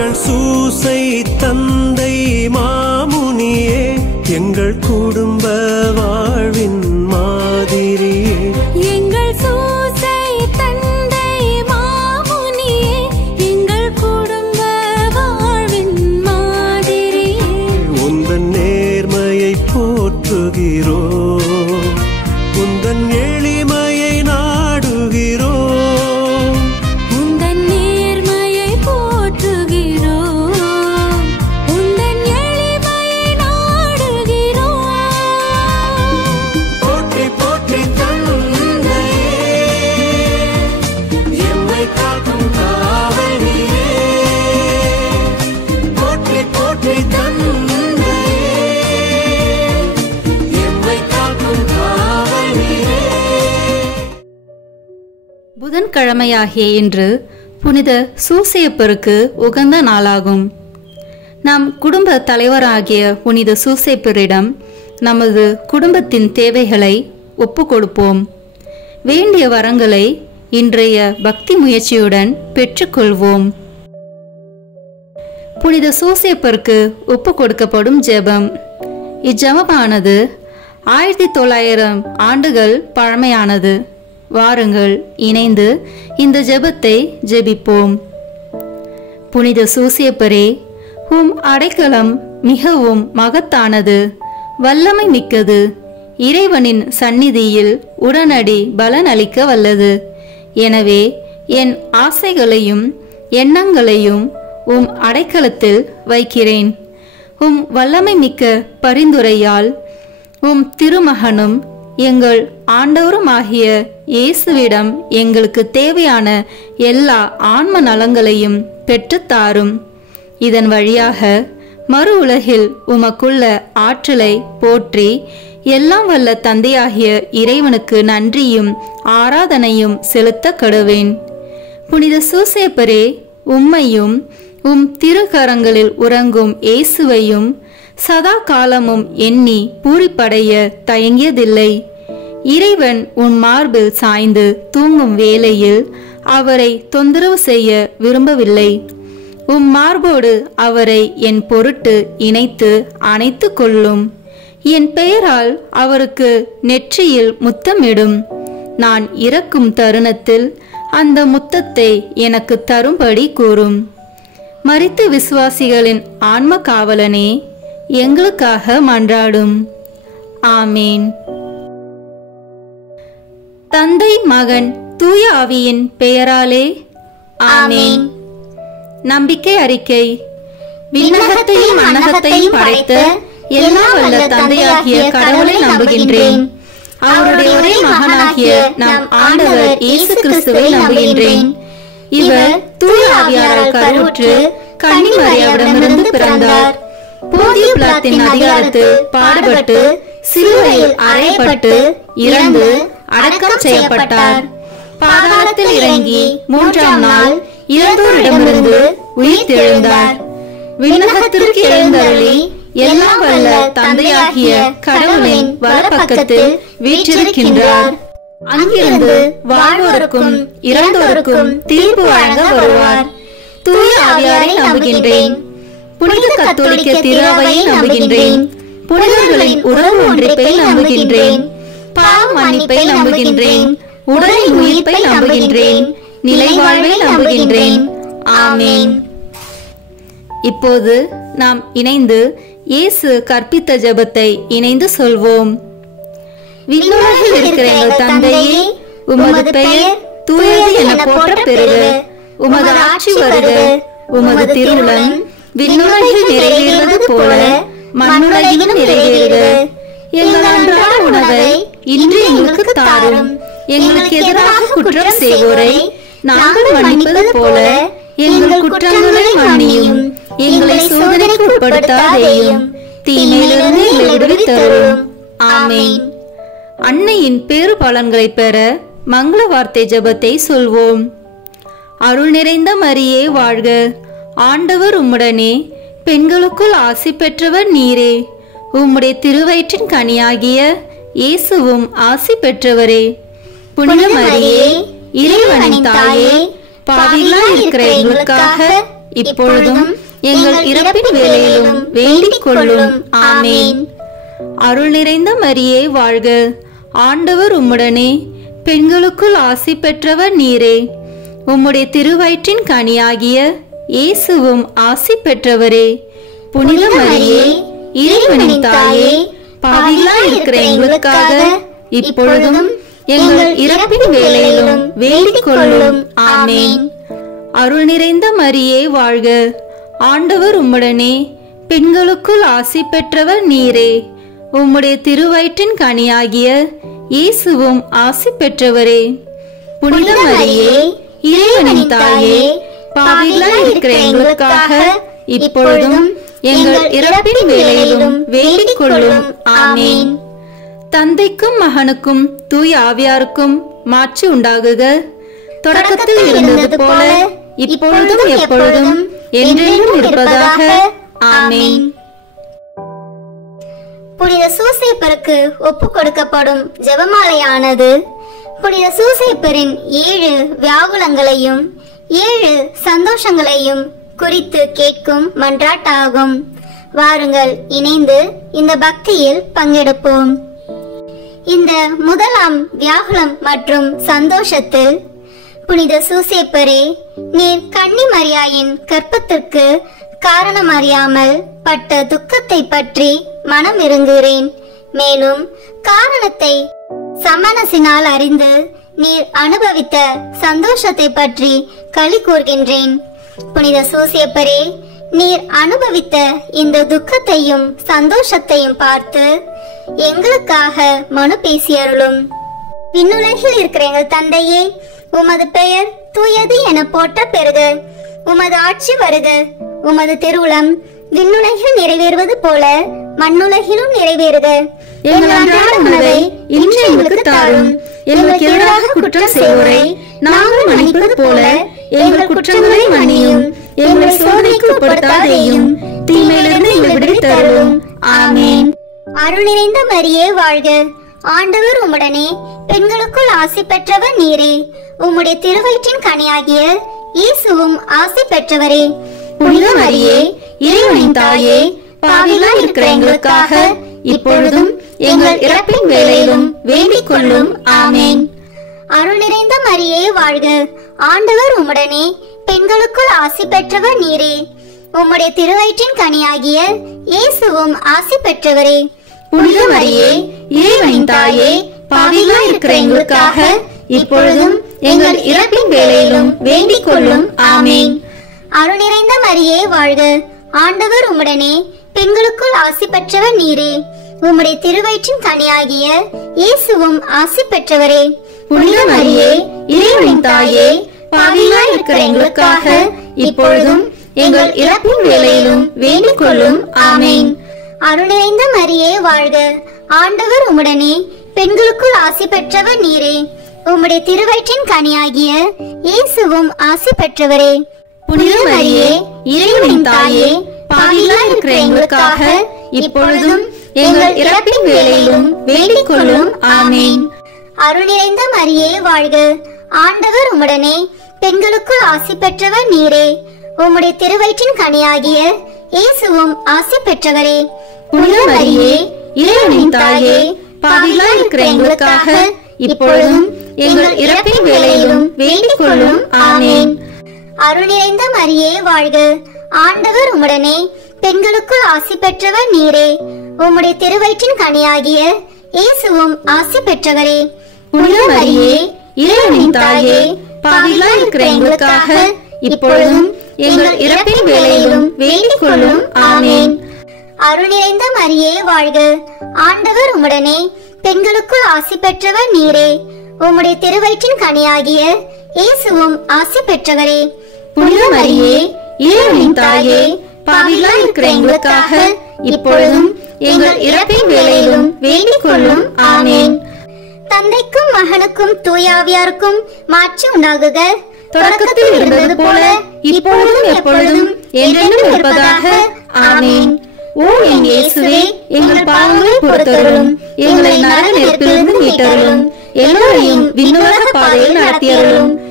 எங்கள் சூசை தந்தை மாமுனியே, எங்கள் குடும்ப வாழ்வின் மாதிரியே. எங்கள் சூசை தந்தை மாமுனியே, எங்கள் குடும்ப வாழ்வின் மாதிரியே. உந்தன் நேர்மையை போற்றுகிறோம், உந்தன் எளிமையை நாடுகிறோம். உந்தன் நேர்மையை போற்றுகிறோம், உந்தன் எளிமையை நாடுகிறோம். போற்றி போற்றி தந்தையே, எம்மை காக்கும் காவல் நீரே. போற்றி போற்றி தந்தையே, எம்மை காக்கும் காவல் நீரே. புதன்கிழமையாகிய இன்று புனித சூசேப்பருக்கு உகந்த நாளாகும். நம் குடும்ப தலைவராகிய புனித சூசேப்பரிடம் நமது குடும்பத்தின் தேவைகளை ஒப்பு கொடுப்போம். வேண்டிய வரங்களை இன்றைய பக்தி முயற்சியுடன் பெற்றுக்கொள்வோம். புனித சூசேப்பருக்கு ஒப்பு கொடுக்கப்படும் ஜெபம். இஜெபமானது 1900 ஆண்டுகள் பழமையானது. வாருங்கள், இணைந்து இந்த ஜெபத்தை ஜெபிப்போம். புனித சூசேப்பரே, உம் அடைக்கலம் மிகவும் மகத்தானது, வல்லமை மிக்கது, இறைவனின் சந்நிதியில் உடனடி பலன் அளிக்க வல்லது. எனவே என் ஆசைகளையும் எண்ணங்களையும் உம் அடைக்கலத்தில் வைக்கிறேன். உம் வல்லமை மிக்க பரிந்துரையால் உம் திருமகனும் எங்கள் ஆண்டவருமாகிய இயேசுவிடம் எங்களுக்கு தேவையான எல்லா ஆன்ம நலங்களையும் பெற்றுத்தாரும். இதன் வழியாக மறு உலகில் உமக்குள்ள ஆற்றலை போற்றி எல்லாம் வல்ல தந்தையாகிய இறைவனுக்கு நன்றியும் ஆராதனையும் செலுத்த கடுவேன். புனித சூசேப்பரே, உம்மையும் உம் திருக்கரங்களில் உறங்கும் இயேசுவையும் சதா காலமும் எண்ணி பூரிப்படைய தயங்கியதில்லை. இறைவன் உன் மார்பில் சாய்ந்து தூங்கும் வேளையில் அவரை தொந்தரவு செய்ய விரும்பவில்லை. உம் மார்போடு அவரை என் பொருட்டு இணைத்து அணைத்து கொள்ளும். என் பெயரால் அவருக்கு நெற்றியில் முத்தமிடும். நான் இறக்கும் தருணத்தில் அந்த முத்தத்தை எனக்கு தரும்படி கூறும். மரித்த விசுவாசிகளின் ஆன்ம காவலனே, எங்களுக்காக மன்றாடும். ஆமேன். தந்தை, மகன், தூய ஆவியின் பெயராலே ஆமேன். நம்பிக்கை அறிக்கை. விண்ணகத்தையும் மண்ணகத்தையும் படைத்த எல்லாம் வல்ல தந்தையாகிய கடவுளை நம்புகின்றேன். அவருடைய ஒரே மகனாகிய நம் ஆண்டவர் இயேசு கிறிஸ்துவை நம்புகின்றேன். இவர் தூய ஆவியாரால் கருவுற்று கன்னி மரியாவிடமிருந்து பிறந்தார். போதிய பிலாத்தின் அதிகாரத்தில் பாடுபட்டு சிலுவையில் அறையப்பட்டு இறந்து அடக்கம் செய்யப்பட்டார். பாதாளத்தில் இறங்கி 3ஆம் நாள் இறந்தோரிடமிருந்து உயிர் தெழுந்தார். விண்ணகத்திற்கு எழுந்தருளி எல்லாம் வல்ல தந்தையாகிய கடவுளின் வலப்பக்கத்தில் வீற்றிருக்கின்றார். அங்கிருந்து வாழ்வோருக்கும் இறந்தோருக்கும் தீர்ப்பு வழங்க வருவார். தூய ஆவியாரை நம்புகின்றேன். புனித கத்தோலிக்க திருஅவையை நம்புகின்றேன். புனிதர்களின் உறவு ஒன்றிப்பை நம்புகின்றேன். பாவ மன்னிப்பை நம்புகின்றேன். உடலின் உயிர்ப்பை நம்புகின்றேன். நிலை வாழ்வை நம்புகின்றேன். ஆமேன். இப்போது நாம் இணைந்து இயேசு கற்பித்த ஜெபத்தை இணைந்து சொல்வோம். விண்ணுலகில் இருக்கிற எங்கள் தந்தையே, உமது பெயர் தூயது என போற்ற பெறுக. உமது ஆட்சி வருக. உமது திருவுளம் விண்ணுலகில் நிறைவேறுவது போல மண்ணுலகிலும் நிறைவேறுக. எங்கள் அன்றாட உணவை இன்று எங்களுக்கு தாரும். எங்களுக்கு எதிராக குற்றம் செய்வோரை நாங்கள் மன்னிப்பது போல எங்கள் குற்றங்களை மன்னியும். எங்களை சோதனைக்கு உட்படுத்தாதேயும், தீமையிலிருந்து எங்களை விடுவித்தருளும். ஆமேன். அன்னையின் பேறு பலன்களை பெற மங்கள வார்த்தை ஜெபத்தை சொல்வோம். அருள் நிறைந்த மரியே வாழ்க. ஆண்டவர் உம்முடனே, பெண்களுக்குள் ஆசி பெற்றவர் நீரே. உம்முடைய திருவயிற்றின் கனியாகிய இயேசுவும் ஆசி பெற்றவரே. புனித மரியே, இறைவனின் தாயே, பாவிகளாய் இருக்கிற எங்களுக்காக இப்பொழுதும் எங்கள் இறப்பின் வேளையிலும் வேண்டிக் கொள்ளும். ஆமேன். அருள் நிறைந்த மரியே வாழ்க, ஆண்டவர் உம்முடனே, பெண்களுக்குள் ஆசி பெற்றவர் நீரே. உம்முடைய திருவயிற்றின் கனியாகிய இயேசுவும் ஆசி பெற்றவரே. புனித மரியே, இறைவனின் தாயே, பாவிகளாய் இருக்கிற எங்களுக்காக இப்பொழுதும் எங்கள் இறப்பின் வேளையிலும் வேண்டிக் கொள்ளும். ஆமேன். அருள் நிறைந்த மரியே வாழ்க, ஆண்டவர் உம்முடனே, பெண்களுக்குள் ஆசி பெற்றவர் நீரே. உம்முடைய திருவயிற்றின் கனியாகிய இயேசுவும் ஆசி பெற்றவரே. புனித மரியே, இறைவனின் தாயே, பாவிகளாய் இருக்கிற எங்களுக்காக இப்பொழுதும் எங்கள் இறப்பின் வேளையிலும் வேண்டிக் கொள்ளும். ஆமேன். தந்தைக்கும் மகனுக்கும் தூய ஆவியாருக்கும் மாட்சி உண்டாகுக. தொடக்கத்தில் இருந்தது போல இப்பொழுதும் எப்பொழுதும் என்றென்றும் இருப்பதாக. ஆமேன். புனித சூசேப்பருக்கு ஒப்பு கொடுக்கப்படும் ஜெபமாலையானது புனித சூசேப்பரின் 7 வியாகுலங்களையும் 7 சந்தோஷங்களையும் குறித்து கேட்கும் மன்றாட்டாகும். வாருங்கள், இணைந்து இந்த பக்தியில் பங்கெடுப்போம். இந்த முதலாம் வியாகுலம் மற்றும் சந்தோஷத்தில், புனித சூசேப்பரே, நீர் கன்னி மரியாயின் கற்பத்திற்கு காரணம் அறியாமல் பட்ட துக்கத்தை பற்றி மனம் இறங்குகிறேன். மேலும் காரணத்தை சமணசினால் அறிந்து நீர் அனுபவித்த சந்தோஷத்தை பற்றி களி கூர்கின்றேன். புனித சூசேப்பரே, நீர் அனுபவித்த இந்த துக்கத்தையும் சந்தோஷத்தையும் பார்த்து எங்களுக்காக மனு பேசியருளும். விண்ணுலகில் இருக்கிற எங்கள் தந்தையே, உமது பெயர் தூயது என போற்ற பெறுக. உமது ஆட்சி வருக. உமது திருவுளம் விண்ணுலகில் நிறைவேறுவது போல மண்ணுலகிலும் நிறைவேறுக. எங்கள் அன்றாட உணவை இன்று எங்களுக்கு தாரும். எங்களுக்கு எதிராக குற்றம் செய்வோரை நாங்கள் மன்னிப்பது போல எங்கள் குற்றங்களை மன்னியும். எங்களை சோதனைக்கு உட்படுத்தாதேயும், தீமையிலிருந்து எங்களை விடுவித்தருளும். ஆமேன். அருள் நிறைந்த மரியே வாழ்க, ஆண்டவர் உம்முடனே, பெண்களுக்குள் ஆசி பெற்றவர் நீரே. உம்முடைய திருவயிற்றின் கனியாகிய இயேசுவும் ஆசி பெற்றவரே. புனித மரியே, இறைவனின் தாயே, பாவிகளாய் இருக்கிற எங்களுக்காக இப்பொழுதும் எங்கள் இறப்பின் வேளையிலும் வேண்டிக் கொள்ளும். ஆமேன். அருள் நிறைந்த மரியே வாழ்க, ஆண்டவர் உம்முடனே, பெண்களுக்குள் ஆசி பெற்றவர் நீரே. உம்முடைய திருவயிற்றின் கனியாகிய இயேசுவும் ஆசி பெற்றவரே. புனித மரியே, இறைவனின் தாயே, பாவிகளாய் இருக்கிற எங்களுக்காக இப்பொழுதும் எங்கள் இறப்பின் வேளையிலும் வேண்டிக் கொள்ளும். ஆமேன். அருள் நிறைந்த மரியே வாழ்க, ஆண்டவர் உம்முடனே, பெண்களுக்குள் ஆசி பெற்றவர் நீரே. உம்முடைய திருவயிற்றின் கனியாகிய இயேசுவும் ஆசி பெற்றவரே. புனித மரியே, இறைவனின் தாயே, பாவிகளாய் இருக்கிற எங்களுக்காக இப்பொழுதும் எங்கள் இறப்பின் வேளையிலும் வேண்டிக் கொள்ளும். ஆமேன். அருள் நிறைந்த மரியே வாழ்க, ஆண்டவர் உம்முடனே, பெண்களுக்குள் ஆசி பெற்றவர் நீரே. உம்முடைய திருவயிற்றின் கனியாகிய இயேசுவும் ஆசி பெற்றவரே. புனித மரியே, இறைவனின் தாயே, பாவிகளாய் இருக்கிற எங்களுக்காக இப்பொழுதும் எங்கள் இறப்பின் வேளையிலும் வேண்டிக் கொள்ளும். ஆமேன். அருள் நிறைந்த மரியே வாழ்க, ஆண்டவர் உம்முடனே, பெண்களுக்குள் ஆசி பெற்றவர் நீரே. உம்முடைய திருவயிற்றின் கனியாகிய இயேசுவும் ஆசி பெற்றவரே. புனித மரியே, இறைவனின் தாயே, பாவிகளாய் இருக்கிற எங்களுக்காக இப்பொழுதும் எங்கள் இறப்பின் வேளையிலும் வேண்டிக் கொள்ளும். ஆமேன். அருள் நிறைந்த மரியே வாழ்க, ஆண்டவர் உம்முடனே, பெண்களுக்குள் ஆசி பெற்றவர் நீரே. உம்முடைய திருவயிற்றின் கனியாகிய இயேசுவும் ஆசி பெற்றவரே. புனித மரியே, இறைவனின் தாயே, பாவிகளாய் இருக்கிற எங்களுக்காக இப்பொழுதும் எங்கள் இறப்பின் வேளையிலும் வேண்டிக் கொள்ளும். ஆமேன். அருள் நிறைந்த மரியே வாழ்க, ஆண்டவர் உம்முடனே, பெண்களுக்குள் ஆசி பெற்றவர் நீரே. உம்முடைய திருவயிற்றின் கனியாகிய இயேசுவும் ஆசி பெற்றவரே. புனித மரியே, இறைவனின் தாயே, பாவிகளாய் இருக்கிற எங்களுக்காக இப்பொழுதும் எங்கள் இறப்பின் வேளையிலும் வேண்டிக் கொள்ளும். ஆமேன். தந்தைக்கும் மகனுக்கும் தூயாவியாருக்கும் மாட்சி உண்டாகுக. தொடக்கத்தில் இருந்தது போல இப்பொழுதும் எப்பொழுதும் என்றென்றும் இருப்பதாக. ஆமேன். ஓ என் இயேசுவே, எங்கள் பாவங்களை பொறுத்தருளும். எங்களை நரக நெருப்பிலிருந்து மீட்டருளும். எல்லோரையும் விண்ணுலக பாதையில் நடத்தியருளும்.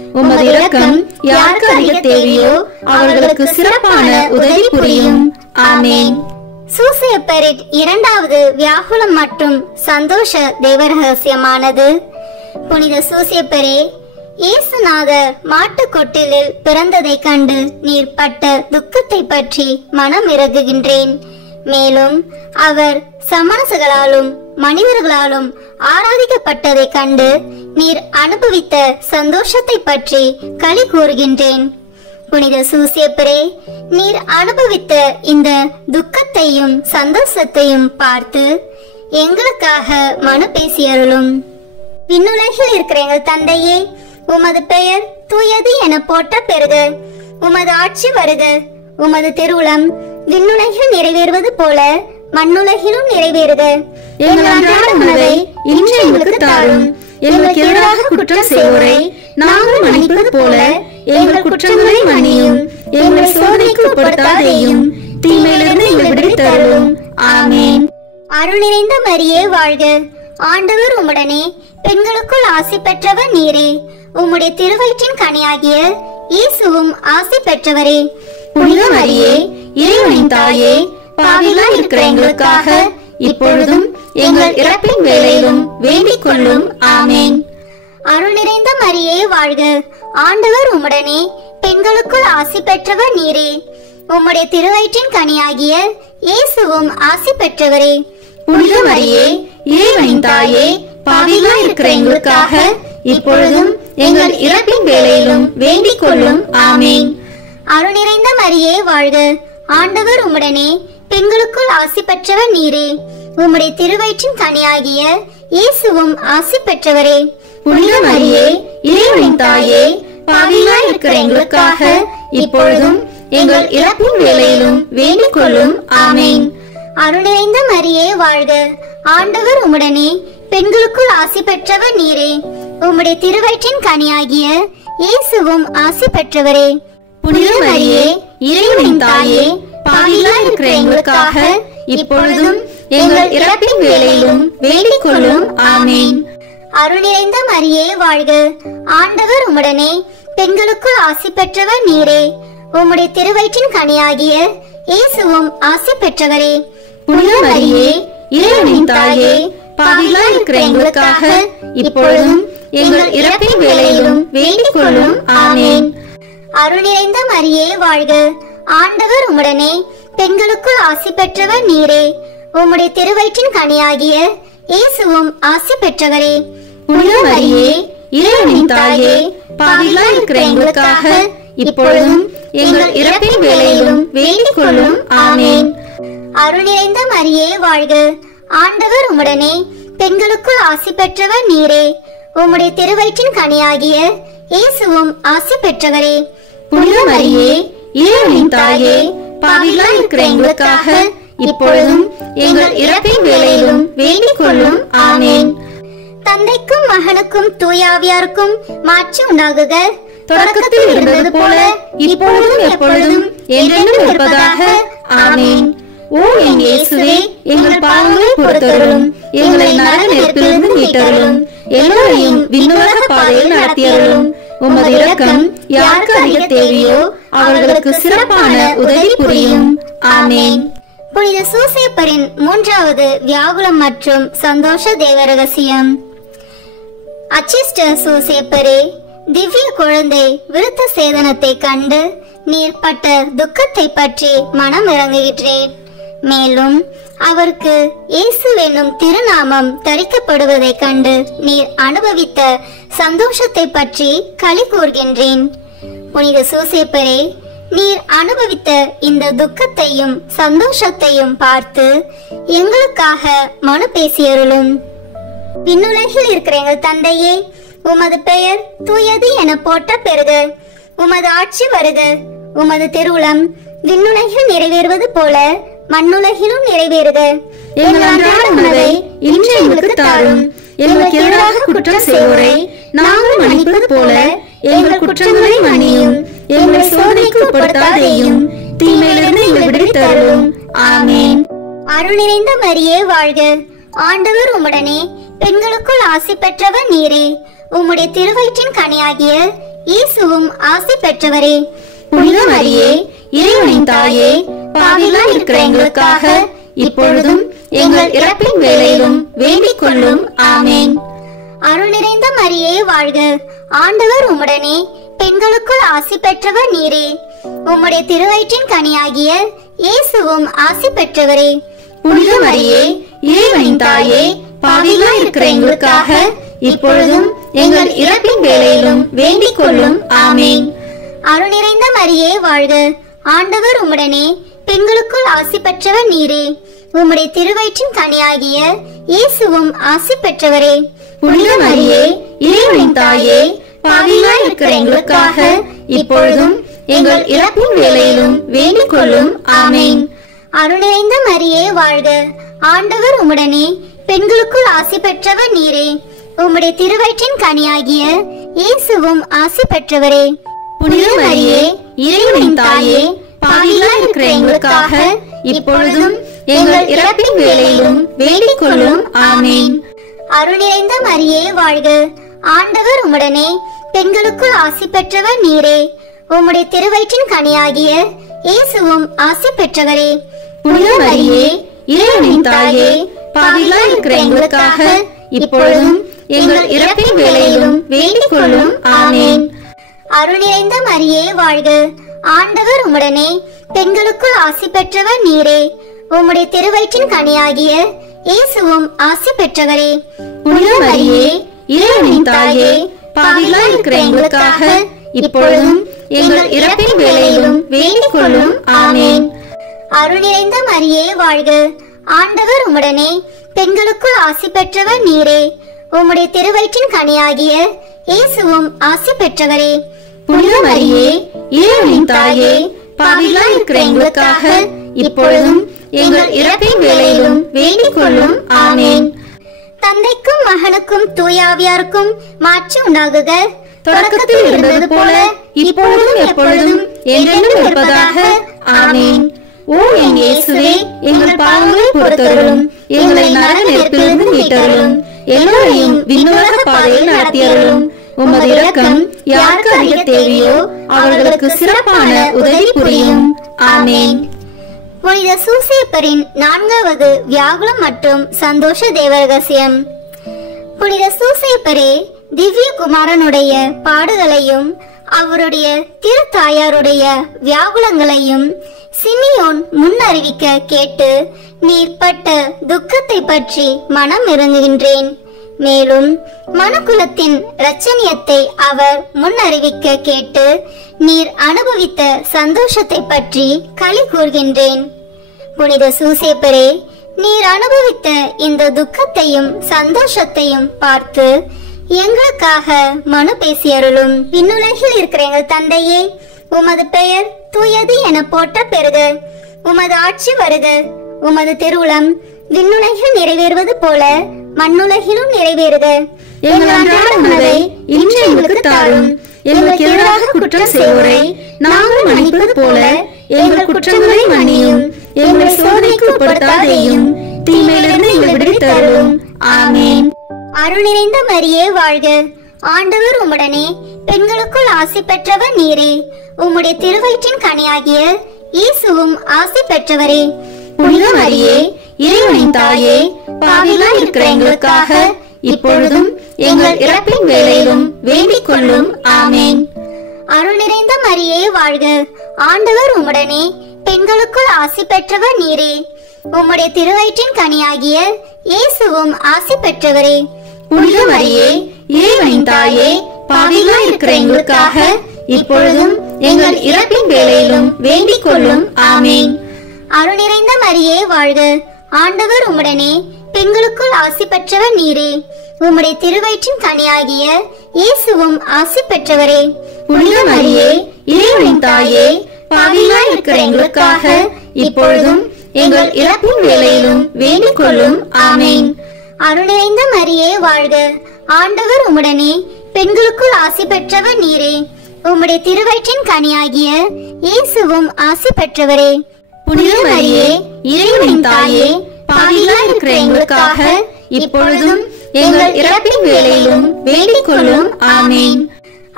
உமது இரக்கம் யாருக்கு அதிக தேவையோ அவர்களுக்கு சிறப்பான உதவி புரியும். ஆமேன். சூசையப்பரின் இரண்டாவது வியாகுலம் மற்றும் சந்தோஷ தேவ ரகசியமானது. புனித சூசையப்பரே, இயேசுநாதர் மாட்டுக்கொட்டிலில் பிறந்ததை கண்டு நீர் பட்ட துக்கத்தை பற்றி மனம் இறங்குகின்றேன். மேலும் அவர் சமணர்களாலும் மனிதர்களாலும் ஆராதிக்கப்பட்டதை கண்டு நீர் அனுபவித்த சந்தோஷத்தை பற்றி களி கூறுகின்றேன். புனித சூசையப்பரே, நீர் அனுபவித்த இந்த துக்கத்தையும் சந்தோஷத்தையும் பார்த்து எங்களுக்காக மனு பேசியருளும். விண்ணுலகில் இருக்கிற எங்கள் தந்தையே, உமது பெயர் தூயது என போற்ற பெறுக. உமது ஆட்சி வருக. உமது திருவுளம் விண்ணுலகில் நிறைவேறுவது போல மண்ணுலகிலும் நிறைவேறுக. எங்கள் அன்றாட உணவை இன்று எங்களுக்கு தாரும். எங்களுக்கு எதிராக குற்றம் செய்வோரை நாங்கள் மன்னிப்பது போல எங்கள் குற்றங்களை மன்னியும். எங்களை சோதனைக்கு உட்படுத்தாதேயும், தீமையிலிருந்து எங்களை விடுவித்தருளும். ஆமேன். அருள் நிறைந்த மரியே வாழ்க. ஆண்டவர் உம்முடனே, பெண்களுக்குள் ஆசி பெற்றவர் நீரே. உம்முடைய திருவயிற்றின் கனியாகிய இயேசுவும் ஆசி பெற்றவரே. புனித மரியே, இறைவனின் தாயே, பாவிகளாய் இருக்கிற எங்களுக்காக இப்பொழுதும் எங்கள் இறப்பின் வேளையிலும் வேண்டிக் கொள்ளும். ஆமேன். அருள் நிறைந்த மரியே வாழ்க. ஆண்டவர் உம்முடனே, பெண்களுக்குள் ஆசி பெற்றவர் நீரே. உம்முடைய திருவயிற்றின் கனியாகிய இயேசுவும் ஆசி பெற்றவரே. புனித மரியே, இறைவனின் தாயே, பாவிகளாய் இருக்கிற எங்களுக்காக இப்பொழுதும் எங்கள் இறப்பின் வேளையிலும் வேண்டிக் கொள்ளும். ஆமேன். அருள் நிறைந்த மரியே வாழ்க. ஆண்டவர் உம்முடனே, பெண்களுக்குள் ஆசி பெற்றவர் நீரே. உம்முடைய திருவயிற்றின் கனியாகிய இயேசுவும் ஆசி பெற்றவரே. புனித மரியே, இறைவனின் தாயே, பாவிகளாய் இருக்கிற எங்களுக்காக இப்பொழுதும் எங்கள் இறப்பின் வேளையிலும் வேண்டிக் கொள்ளும். ஆமேன். அருள் நிறைந்த மரியே வாழ்க. ஆண்டவர் உம்முடனே, பெண்களுக்குள் ஆசி பெற்றவர் நீரே. உம்முடைய திருவயிற்றின் கனியாகிய இயேசுவும் ஆசி பெற்றவரே. புனித மரியே, இறைவனின் தாயே, பாவிகளாய் இருக்கிற எங்களுக்காக இப்பொழுதும் எங்கள் இறப்பின் வேளையிலும் வேண்டிக் கொள்ளும். ஆமேன். அருள் நிறைந்த மரியே வாழ்க. ஆண்டவர் உம்முடனே, பெண்களுக்குள் ஆசி பெற்றவர் நீரே. உம்முடைய திருவயிற்றின் கனியாகிய இயேசுவும் ஆசி பெற்றவரே. புனித மரியே, இறைவனின் தாயே, பாவிகளாய் இருக்கிற எங்களுக்காக இப்பொழுதும் எங்கள் இறப்பின் வேளையிலும் வேண்டிக் கொள்ளும். ஆமேன். அருள் நிறைந்த மரியே வாழ்க. ஆண்டவர் உம்முடனே, பெண்களுக்குள் ஆசி பெற்றவர் நீரே. உம்முடைய திருவயிற்றின் கனியாகிய இயேசுவும் ஆசி பெற்றவரே. புனித மரியே, இறைவனின் தாயே, பாவிகளாய் இருக்கிற எங்களுக்காக இப்பொழுதும் எங்கள் இறப்பின் வேளையிலும் வேண்டிக் கொள்ளும். ஆமேன். அருள் நிறைந்த மரியே வாழ்க. ஆண்டவர் உம்முடனே, பெண்களுக்குள் ஆசி பெற்றவர் நீரே. உம்முடைய திருவயிற்றின் கனியாகிய இயேசுவும் ஆசி பெற்றவரே. புனித மரியே, இறைவனின் தாயே, பாவிகளாய் இருக்கிற எங்களுக்காக இப்பொழுதும் எங்கள் இறப்பின் வேளையிலும் வேண்டிக் கொள்ளும். ஆமேன். தந்தைக்கும் மகனுக்கும் தூயாவியாருக்கும் மாட்சி உண்டாகுக. தொடக்கத்தில் இருந்தது போல இப்பொழுதும் எப்பொழுதும் என்றென்றும் இருப்பதாக. ஆமேன். ஓ என் இயேசுவே, எங்கள் பாவங்களை பொறுத்தருளும். எங்களை நரக நெருப்பிலிருந்து மீட்டருளும். எல்லோரையும் விண்ணுலக பாதையில் நடத்தியருளும். உமது இரக்கம் யாருக்கு அதிக தேவையோ அவர்களுக்கு சிறப்பான உதவி புரியும். ஆமேன். புனித சூசையப்பரின் மூன்றாவது வியாகுலம் மற்றும் சந்தோஷ தேவ ரகசியம். அச்சிஷ்ட சூசையப்பரே, திவ்ய குழந்தை விருத்த சேதனத்தை கண்டு நீர் பட்ட துக்கத்தை பற்றி மனம் இறங்குகின்றேன். மேலும் அவருக்கு இயேசு என்னும் திருநாமம் தரிக்கப்படுவதை கண்டு நீர் அனுபவித்த சந்தோஷத்தை பற்றி களி கூர்கின்றேன். புனித சூசையப்பரே, நீர் அனுபவித்த இந்த துக்கத்தையும் சந்தோஷத்தையும் பார்த்து எங்களுக்காக மனு பேசியருளும். விண்ணுலகில் இருக்கிற எங்கள் தந்தையே, உமது பெயர் தூயது என போற்ற பெறுக. உமது ஆட்சி வருக. உமது திருவுளம் விண்ணுலகில் நிறைவேறுவது போல மண்ணுலகிலும் நிறைவேறுக. எங்கள் அன்றாட உணவை இன்று எங்களுக்கு தாரும். எங்களுக்கு எதிராக குற்றம் செய்வோரை நாங்கள் மன்னிப்பது போல எங்கள் குற்றங்களை மன்னியும். எங்களை சோதனைக்கு உட்படுத்தாதேயும், தீமையிலிருந்து எங்களை விடுவித்தருளும். ஆமேன். அருள் நிறைந்த மரியே வாழ்க. ஆண்டவர் உம்முடனே, பெண்களுக்குள் ஆசி பெற்றவர் நீரே. உம்முடைய திருவயிற்றின் கனியாகிய இயேசுவும் ஆசி பெற்றவரே. புனித மரியே, இறைவனின் தாயே, பாவிகளாய் இருக்கிற எங்களுக்காக இப்பொழுதும் எங்கள் இறப்பின் வேளையிலும் வேண்டிக் கொள்ளும். ஆமேன். அருள் நிறைந்த மரியே வாழ்க. ஆண்டவர் உம்முடனே, பெண்களுக்குள் ஆசி பெற்றவர் நீரே. உம்முடைய திருவயிற்றின் கனியாகிய இயேசுவும் ஆசி பெற்றவரே. புனித மரியே, இறைவனின் தாயே, பாவிகளாய் இருக்கிற எங்களுக்காக இப்பொழுதும் எங்கள் இறப்பின் வேளையிலும் வேண்டிக் கொள்ளும். ஆமேன். அருள் நிறைந்த மரியே வாழ்க. ஆண்டவர் உம்முடனே, பெண்களுக்குள் ஆசி பெற்றவர் நீரே. உம்முடைய திருவயிற்றின் கனியாகிய இயேசுவும் ஆசி பெற்றவரே. புனித மரியே, இறைவனின் தாயே, பாவிகளாய் இருக்கிற எங்களுக்காக இப்பொழுதும் எங்கள் இறப்பின் வேளையிலும் வேண்டிக் கொள்ளும். ஆமேன். அருள் நிறைந்த மரியே வாழ்க. ஆண்டவர் உம்முடனே, பெண்களுக்குள் ஆசி பெற்றவர் நீரே. உம்முடைய திருவயிற்றின் கனியாகிய இயேசுவும் ஆசி பெற்றவரே. புனித மரியே, இறைவனின் தாயே, பாவிகளாய் இருக்கிற எங்களுக்காக இப்பொழுதும் எங்கள் இறப்பின் வேளையிலும் வேண்டிக் கொள்ளும். ஆமேன். அருள் நிறைந்த மரியே வாழ்க. ஆண்டவர் உம்முடனே, பெண்களுக்குள் ஆசி பெற்றவர் நீரே. உம்முடைய திருவயிற்றின் கனியாகிய இயேசுவும் ஆசி பெற்றவரே. புனித மரியே, இறைவனின் தாயே, பாவிகளாய் இருக்கிற எங்களுக்காக இப்பொழுதும் எங்கள் இறப்பின் வேளையிலும் வேண்டிக் கொள்ளும். ஆமேன். அருள் நிறைந்த மரியே வாழ்க. ஆண்டவர் உம்முடனே, பெண்களுக்குள் ஆசி பெற்றவர் நீரே. உம்முடைய திருவயிற்றின் கனியாகிய இயேசுவும் ஆசி பெற்றவரே. புனித மரியே, இறைவனின் தாயே, பாவிகளாய் இருக்கிற எங்களுக்காக இப்பொழுதும் எங்கள் இறப்பின் வேளையிலும் வேண்டிக் கொள்ளும். ஆமேன். அருள் நிறைந்த மரியே வாழ்க. ஆண்டவர் உம்முடனே, பெண்களுக்குள் ஆசி பெற்றவர் நீரே. உம்முடைய திருவயிற்றின் கனியாகிய இயேசுவும் ஆசி பெற்றவரே. புனித மரியே, இறைவனின் தாயே, பாவிகளாய் இருக்கிற எங்களுக்காக இப்பொழுதும் எங்கள் இறப்பின் வேளையிலும் வேண்டிக் கொள்ளும். ஆமேன். தந்தைக்கும் மகனுக்கும் தூயாவியாருக்கும் மாட்சி உண்டாகுக. தொடக்கத்தில் இருந்தது போல இப்பொழுதும் எப்பொழுதும் என்றென்றும் இருப்பதாக. ஆமேன். ஓ என் இயேசுவே, எங்கள் பாவங்களை பொறுத்தருளும், எங்களை நரக நெருப்பிலிருந்து மீட்டருளும், எல்லோரையும் விண்ணுலக பாதையில் நடத்தியருளும். உமது இரக்கம் யாருக்கு அதிக தேவையோ அவர்களுக்கு சிறப்பான உதவி புரியும். ஆமேன். புனித சூசேப்பரின் 4வது வியாகுலம் மற்றும் சந்தோஷ தேவ ரகசியம். புனித சூசேப்பரே, திவ்ய குமாரனுடைய பாடுகளையும் அவருடைய திருத்தாயாருடைய வியாகுலங்களையும் சிமியோன் முன்னறிவிக்க கேட்டு நீர் பட்ட துக்கத்தை பற்றி மனம் இறங்குகின்றேன். மேலும் மனுக்குலத்தின் இரட்சணியத்தை அவர் முன்னறிவிக்க கேட்டு நீர் அனுபவித்த சந்தோஷத்தை பற்றி களி கூர்கின்றேன். புனித சூசேப்பரே, நீர் அனுபவித்த இந்த துக்கத்தையும் சந்தோஷத்தையும் பார்த்து எங்களுக்காக மனு பேசியருளும். விண்ணுலகில் இருக்கிற எங்கள் தந்தையே, உமது பெயர் தூயது என போற்ற பெறுக. உமது ஆட்சி வருக. உமது திருவுளம் விண்ணுலகில் நிறைவேறுவது போல மண்ணுலகிலும் நிறைவேறுக. எங்கள் அன்றாட உணவை இன்று எங்களுக்கு தாரும். எங்களுக்கு எதிராக குற்றம் செய்வோரை நாங்கள் மன்னிப்பது போல எங்கள் குற்றங்களை மன்னியும். எங்களை சோதனைக்கு உட்படுத்தாதேயும், தீமையிலிருந்து எங்களை விடுவித்தருளும். ஆமேன். அருள் நிறைந்த மரியே வாழ்க. ஆண்டவர் உம்முடனே, பெண்களுக்குள் ஆசி பெற்றவர் நீரே. உம்முடைய திருவயிற்றின் கனியாகிய இயேசுவும் ஆசி பெற்றவரே. புனித மரியே, இறைவனின் தாயே, பாவிகளாய் இருக்கிற எங்களுக்காக இப்பொழுதும் எங்கள் இறப்பின் வேளையிலும் வேண்டிக் கொள்ளும். ஆமேன். அருள் நிறைந்த மரியே வாழ்க. ஆண்டவர் உம்முடனே, பெண்களுக்குள் ஆசி பெற்றவர் நீரே. உம்முடைய திருவயிற்றின் கனியாகிய இயேசுவும் ஆசி பெற்றவரே. புனித மரியே, இறைவனின் தாயே, பாவிகளாய் இருக்கிற எங்களுக்காக இப்பொழுதும் எங்கள் இறப்பின் வேளையிலும் வேண்டிக் கொள்ளும். ஆமேன். அருள் நிறைந்த மரியே வாழ்க. ஆண்டவர் உம்முடனே, பெண்களுக்குள் ஆசி பெற்றவர் நீரே. உம்முடைய திருவயிற்றின் கனியாகிய இயேசுவும் ஆசி பெற்றவரே. புனித மரியே, இறைவனின் தாயே, பாவிகளாய் இருக்கிற எங்களுக்காக இப்பொழுதும் எங்கள் இறப்பின் வேளையிலும் வேண்டிக் கொள்ளும். ஆமேன். அருள் நிறைந்த மரியே வாழ்க. ஆண்டவர் உம்முடனே, பெண்களுக்குள் ஆசி பெற்றவர் நீரே. உம்முடைய திருவயிற்றின் கனியாகிய இயேசுவும் ஆசி பெற்றவரே. புனித மரியே, இறைவனின் தாயே, பாவிகளாய் இருக்கிற எங்களுக்காக இப்பொழுதும் எங்கள் இறப்பின் வேளையிலும் வேண்டிக் கொள்ளும். ஆமேன்.